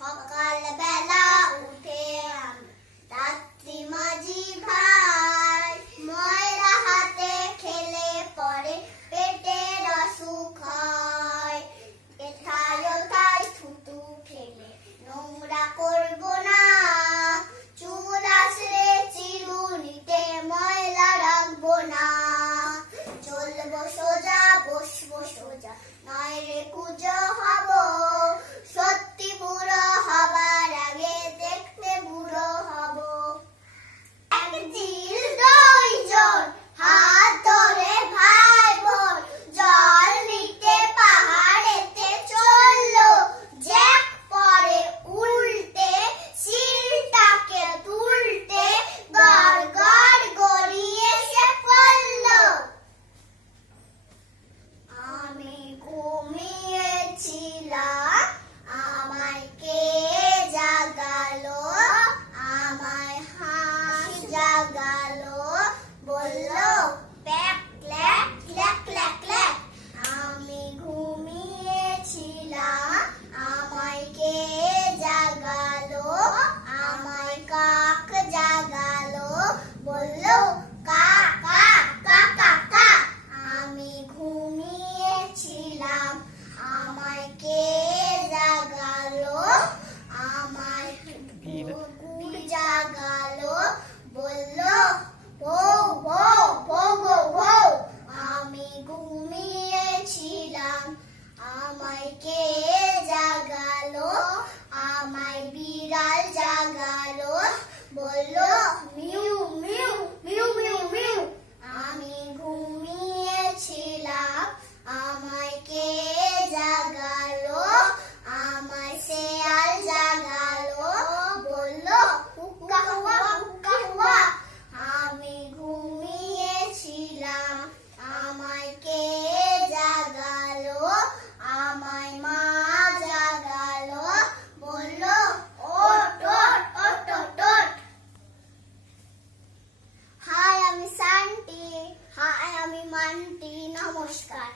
Follow the guide. কে জাগালো? আমায় বিড়াল জাগালো। বলল মিউ শান্তি নমস্কার।